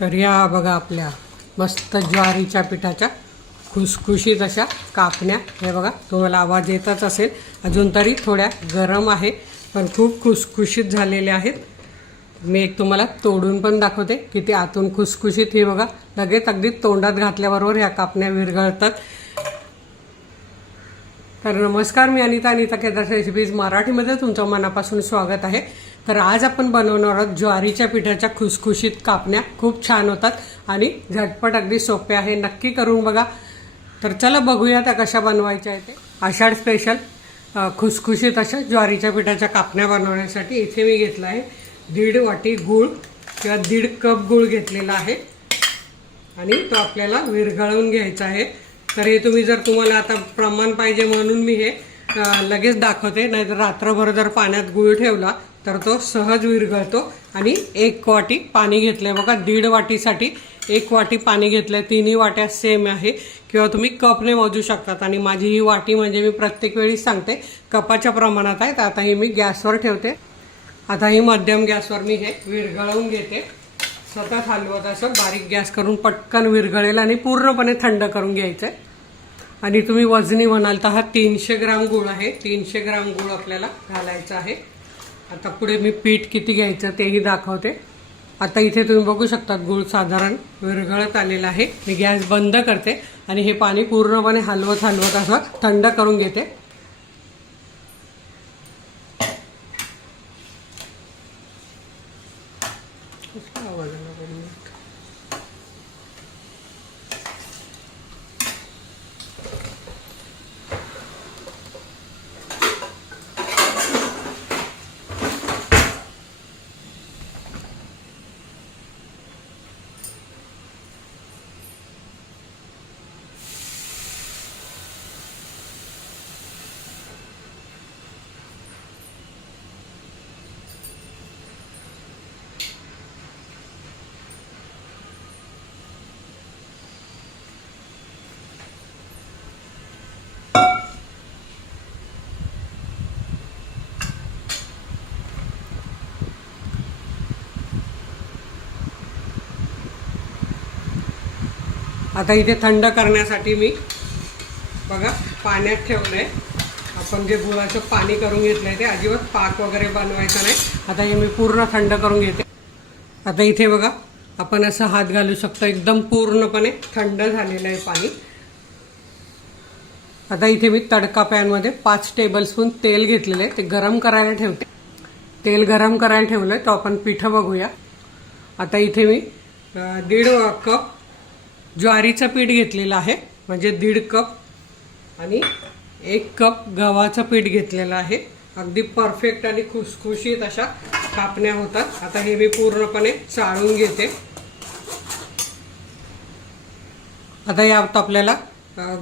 तर या बघा आपल्या मस्त ज्वारीच्या पिठाच्या खुसखुशीत अशा कापण्या. हे बघा तुम्हाला आवाज येतच असेल. अजून तरी थोड्या गरम आहे पण खूप खुसखुशीत झालेल्या आहेत. मी एक तुम्हाला तोडून पण दाखवते किती आतून खुसखुशीत हे बघा. लगेच अगदी तोंडात घातल्याबरोबर ह्या कापण्या विरघळतात. तर नमस्कार मी अनिता अनिता केदार रेसिपीज. मराठीमध्ये तुमचं मनापासून स्वागत आहे. तर आज आपण बनवणार आहोत ज्वारीच्या पिठाच्या खुसखुशीत कापण्या. खूप छान होतात आणि झटपट अगदी सोपे आहे. नक्की करून बघा. तर चला बघूया त्या कशा बनवायच्या आहे ते. आषाढ स्पेशल खुसखुशीत अशा ज्वारीच्या पिठाच्या कापण्या बनवण्यासाठी इथे मी घेतला आहे दीड वाटी गूळ किंवा दीड कप गूळ घेतलेला आहे. आणि तो आपल्याला विरघळवून घ्यायचा आहे. तर हे तुम्ही जर तुम्हाला आता प्रमाण पाहिजे म्हणून मी हे लगेच दाखवते. नाहीतर रात्रभर जर पाण्यात गुळ ठेवला तर तो सहज विरघळतो आणि एक वाटी पाणी घेतलंय. बघा दीड वाटीसाठी एक वाटी पाणी घेतलंय. तिन्ही वाट्या सेम आहे. किंवा तुम्ही कपने मोजू शकतात. आणि माझी ही वाटी म्हणजे मी प्रत्येक वेळी सांगते कपाच्या प्रमाणात आहे. तर आता ही मी गॅसवर ठेवते. आता ही मध्यम गॅसवर मी हे विरघळवून घेते. सतत हलवत असं बारीक गॅस करून पटकन विरघळेल आणि पूर्णपणे थंड करून घ्यायचं आहे आणि तुम्ही वजनी म्हणाल तर हा तीनशे ग्राम गूळ आहे. तीनशे ग्राम गूळ आपल्याला घालायचा आहे. आता पुढे मी पीठ किती घ्यायचं तेही दाखवते. आता इथे तुम्ही बघू शकता गूळ साधारण विरघळत आलेला आहे. मी गॅस बंद करते आणि हे पाणी पूर्णपणे हलवत हलवत असं थंड करून घेते. आवाज आता इथे थंड करण्यासाठी मी बघा पाण्यात ठेवलं आहे आपण जे गुळाचं पाणी करून घेतलं आहे ते अजिबात पाक वगैरे बनवायचं नाही. आता हे मी पूर्ण थंड करून घेते. आता इथे बघा आपण असं हात घालू शकतो. एकदम पूर्णपणे थंड झालेलं आहे पाणी. आता इथे मी तडका पॅनमध्ये पाच टेबलस्पून तेल घेतलेलं आहे. ते गरम करायला ठेवते. तेल गरम करायला ठेवलं आहे तो आपण पिठं बघूया. आता इथे मी दीड कप ज्वारीचं पीठ घेतलेलं आहे. म्हणजे दीड कप आणि एक कप गव्हाचं पीठ घेतलेलं आहे. अगदी परफेक्ट आणि खुसखुशीत अशा कापण्या होतात. आता हे मी पूर्णपणे चाळून घेते. आता यात आपल्याला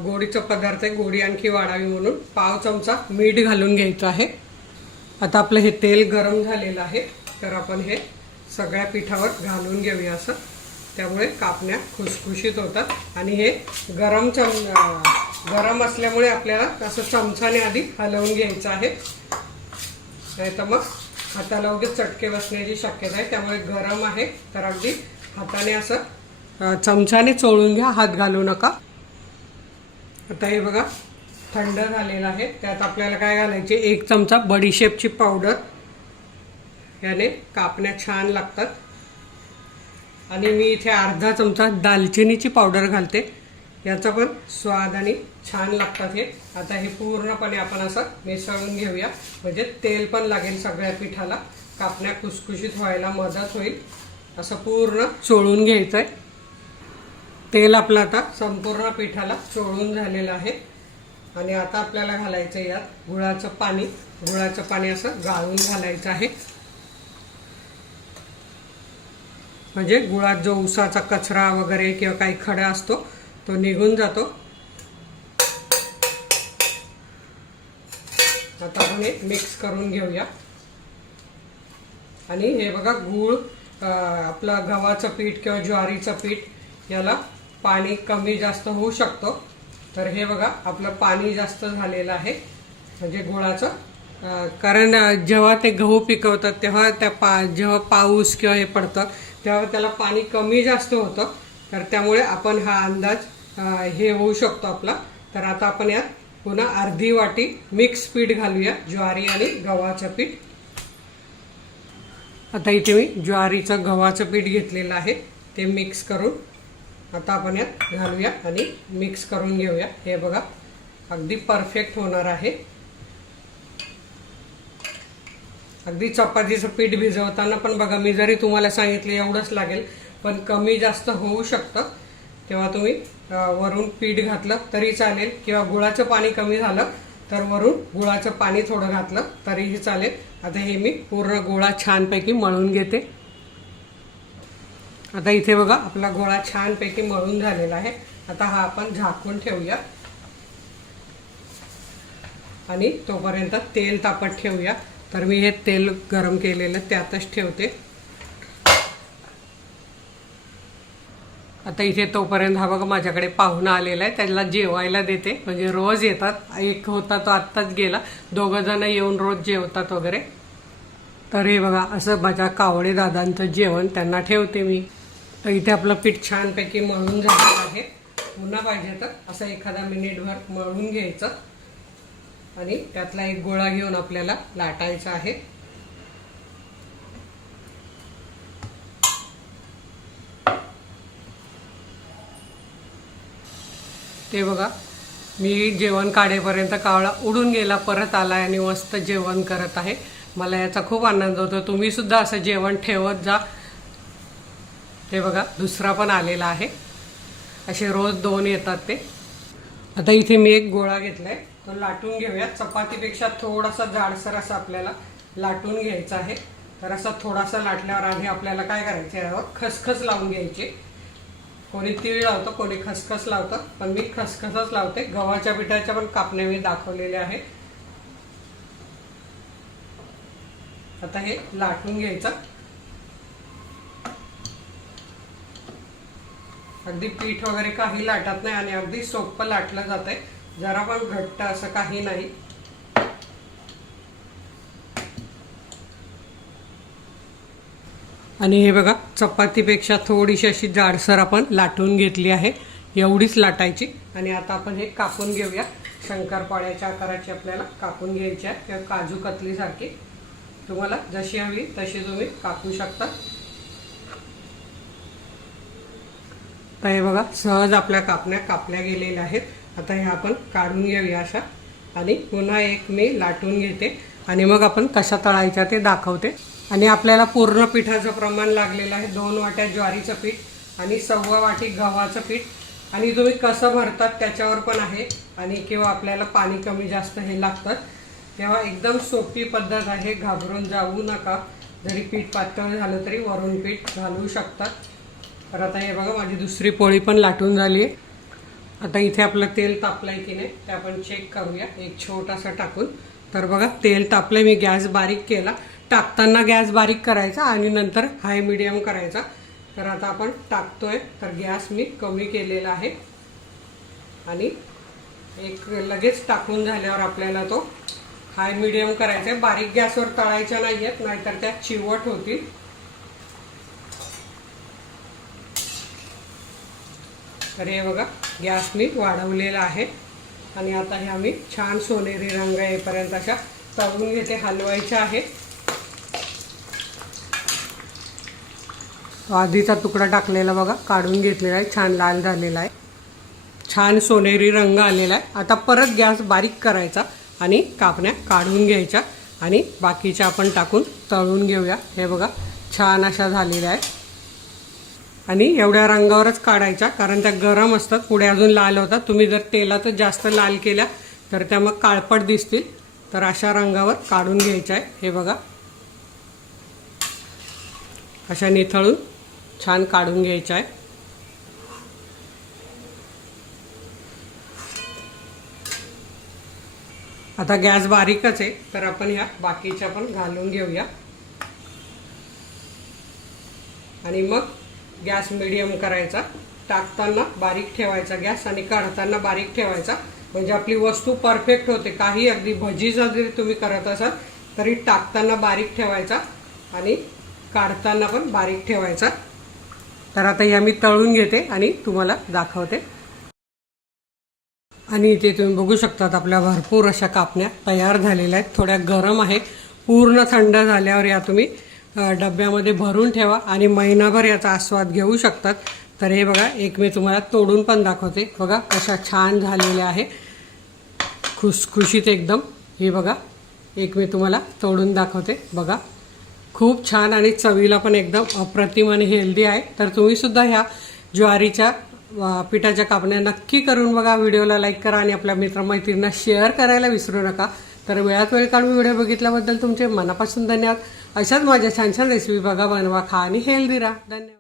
गोडीचा पदार्थ आहे गोडी आणखी वाढावी म्हणून पाव चमचा मीठ घालून घ्यायचं आहे. आता आपलं हे तेल गरम झालेलं आहे. तर आपण हे सगळ्या पिठावर घालून घेऊया असं. त्यामुळे कापण्या खुसखुशीत होतात. आणि हे गरम चम गरम असल्यामुळे आपल्याला असं चमचाने आधी हलवून घ्यायचं आहे. नाही तर मग हाताला उगीच चटके बसण्याची शक्यता आहे. त्यामुळे गरम आहे. तर अगदी हाताने असं चमचाने चोळून घ्या. हात घालू नका. आता हे बघा थंड झालेलं आहे. त्यात आपल्याला काय घालायचे? एक चमचा बडीशेपची पावडर. याने कापण्या छान लागतात. आणि मी इथे अर्धा चमचा दालचिनीची पावडर घालते. याचा पण स्वाद आणि छान लागतात हे. आता हे पूर्णपणे आपण असं मिसळून घेऊया. म्हणजे तेल पण लागेल सगळ्या पिठाला. कापण्या खुसखुशीत व्हायला मदत होईल. असं पूर्ण चोळून घ्यायचं आहे तेल आपलं आता संपूर्ण पिठाला चोळून झालेलं आहे. आणि आता आपल्याला घालायचं आहे यात गुळाचं पाणी. गुळाचं पाणी असं गाळून घालायचं आहे. म्हणजे गुळात जो उसाचा कचरा वगैरे किंवा काही खडा असतो तो निघून जातो. आता आपण हे मिक्स करून घेऊया. आणि हे बघा गूळ आपला आपलं गव्हाचं पीठ किंवा ज्वारीचं पीठ याला पाणी कमी जास्त होऊ शकतो. तर हे बघा आपलं पाणी जास्त झालेलं आहे. म्हणजे गुळाचं. कारण जेव्हा ते गहू पिकवतात तेव्हा त्या पा जेव्हा पाऊस किंवा हे पडतं तेव्हा त्याला पाणी कमी जास्त होतं. तर त्यामुळे आपण हा अंदाज हे होऊ शकतो आपला. तर आता आपण यात पुन्हा अर्धी वाटी मिक्स पीठ घालूया ज्वारी आणि गव्हाचं पीठ. आता इथे मी ज्वारीचं गव्हाचं पीठ घेतलेलं आहे ते मिक्स करून. आता आपण यात घालूया आणि मिक्स करून घेऊया. हे बघा अगदी परफेक्ट होणार आहे. अगदी चपातीचं पीठ भिजवताना पण बघा मी जरी तुम्हाला सांगितलं एवढंच लागेल पण कमी जास्त होऊ शकतं. तेव्हा तुम्ही वरून पीठ घातलं तरी चालेल किंवा गुळाचं पाणी कमी झालं तर वरून गुळाचं पाणी थोडं घातलं तरीही चालेल. आता हे मी पूर्ण गोळा छानपैकी मळून घेते. आता इथे बघा आपला गोळा छानपैकी मळून झालेला आहे. आता हा आपण झाकून ठेवूया. आणि तोपर्यंत तेल तापत ठेवूया. तर मी हे तेल गरम केलेलं त्यातच ठेवते. आता इथे तोपर्यंत हा बघा माझ्याकडे पाहुणा आलेला आहे त्याला जेवायला देते. म्हणजे रोज येतात एक होता तो आत्ताच गेला. दोघं जण येऊन रोज जेवतात वगैरे. तर हे बघा असं माझ्या कावळे दादांचं जेवण त्यांना ठेवते मी. तर इथे आपलं पीठ छानपैकी मळून झालेलं आहे. पुन्हा पाहिजे तर असं एखादा मिनिटभर मळून घ्यायचं. आणि त्यातला एक गोळा घेऊन आपल्याला लाटायचा आहे. ते बघा मी जेवण काढेपर्यंत कावळा उडून गेला परत आला आणि मस्त जेवण करत आहे. मला याचा खूप आनंद होतो. तुम्ही सुद्धा असं जेवण ठेवत जा. ते बघा दुसरा पण आलेला आहे. असे रोज दोन येतात ते. आता इथे मी एक गोळा घेतलाय. तो लाटून घेऊयात. चपातीपेक्षा थोडासा जाडसर असा आपल्याला लाटून घ्यायचा आहे. तर असा थोडासा लाटल्यावर आधी आपल्याला काय करायचं यावर खसखस लावून घ्यायची. कोणी तीळ लावतं कोणी खसखस लावतं. पण मी खसखसच लावते. गव्हाच्या पिठाच्या पण कापण्या मी दाखवलेल्या आहे. आता हे लाटून घ्यायचं. अगदी पीठ वगैरे काही लाटत नाही आणि अगदी सोपं लाटलं जात आहे जरा पण घट्ट असं काही नाही. आणि हे बघा चपातीपेक्षा थोडीशी अशी जाडसर आपण लाटून घेतली आहे. एवढीच लाटायची. आणि आता आपण हे कापून घेऊया. शंकरपाळ्याच्या आकाराची आपल्याला कापून घ्यायची आहे. किंवा काजू कतलीसारखी. तुम्हाला जशी हवी तशी तुम्ही कापू शकता. तर हे बघा सहज आपल्या कापण्या कापल्या गेलेल्या आहेत. आता हे आपण काढून घेऊया अशा. आणि पुन्हा एक मी लाटून घेते. आणि मग आपण कशा तळायच्या ते दाखवते. आणि आपल्याला पूर्ण पिठाचं प्रमाण लागलेलं आहे. दोन वाट्या ज्वारीचं पीठ आणि सव्वा वाटी गव्हाचं पीठ. आणि तुम्ही कसं भरतात त्याच्यावर पण आहे. आणि किंवा आपल्याला पाणी कमी जास्त हे लागतात. तेव्हा एकदम सोपी पद्धत आहे. घाबरून जाऊ नका. जरी पीठ पातळ झालं तरी वरून पीठ घालू शकतात तर आता हे बघा माझी दुसरी पोळी पण लाटून झाली आहे. आता इथे आपलं तेल तापलंय की नाही ते आपण चेक करूया. एक छोटासा टाकून. तर बघा तेल तापलंय मी गॅस बारीक केला. टाकताना गॅस बारीक करायचा आणि नंतर हाय मिडियम करायचा. तर आता आपण टाकतोय. तर गॅस मी कमी केलेला आहे. आणि एक लगेच टाकून झाल्यावर आपल्याला तो हाय मिडियम करायचा आहे. बारीक गॅसवर तळायच्या नाही आहेत नाहीतर त्या चिवट होतील. तर हे बघा गॅस मी वाढवलेला आहे. आणि आता ह्या मी छान सोनेरी रंग येईपर्यंत अशा तळून घेते हलवायच्या आहे. आधीचा तुकडा टाकलेला बघा काढून घेतलेला आहे छान लाल झालेला आहे. छान सोनेरी रंग आलेला आहे. आता परत गॅस बारीक करायचा आणि कापण्या काढून घ्यायच्या. आणि बाकीच्या आपण टाकून तळून घेऊया. हे बघा छान अशा झालेल्या आहेत. आणि एवढ्या रंगावरच काढायच्या कारण त्या गरम असतात पुढे अजून लाल होतात. तुम्ही जर तेलातच जास्त लाल केल्या तर त्या मग काळपट दिसतील. तर अशा रंगावर काढून घ्यायच्या आहे. हे बघा. अशा निथळून छान काढून घ्यायच्या आहे. आता गॅस बारीकच आहे तर आपण ह्या बाकीच्या पण घालून घेऊया. आणि मग गॅस मिडियम करायचा. टाकताना बारीक ठेवायचा गॅस आणि काढताना बारीक ठेवायचा. म्हणजे आपली वस्तू परफेक्ट होते. काही अगदी भजी जरी तुम्ही करत असाल तरी टाकताना बारीक ठेवायचा आणि काढताना पण बारीक ठेवायचा. तर आता या मी तळून घेते आणि तुम्हाला दाखवते. आणि इथे तुम्ही बघू शकतात आपल्या भरपूर अशा कापण्या तयार झालेल्या आहेत. थोड्या गरम आहे पूर्ण थंड झाल्यावर या तुम्ही डब्यामध्ये भरून ठेवा आणि महिनाभर याचा आस्वाद घेऊ शकतात. तर हे बघा एक मी तुम्हाला तोडून पण दाखवते. बघा कशा छान झालेल्या आहे. खुसखुशीत एकदम. हे बघा एक मी तुम्हाला तोडून दाखवते. बघा खूप छान आणि चवीला पण एकदम अप्रतिम आणि हेल्दी आहे. तर तुम्हीसुद्धा ह्या ज्वारीच्या पिठाच्या कापण्या नक्की करून बघा. व्हिडिओला लाईक करा आणि आपल्या मित्रमैत्रींना शेअर करायला विसरू नका. तर वेळात वेळ काढून व्हिडिओ बघितल्याबद्दल तुमचे मनापासून धन्यवाद. अशाच माझ्या छान छान रेसिपी बघा बनवा. खा आणि हेल्दी राहा. धन्यवाद.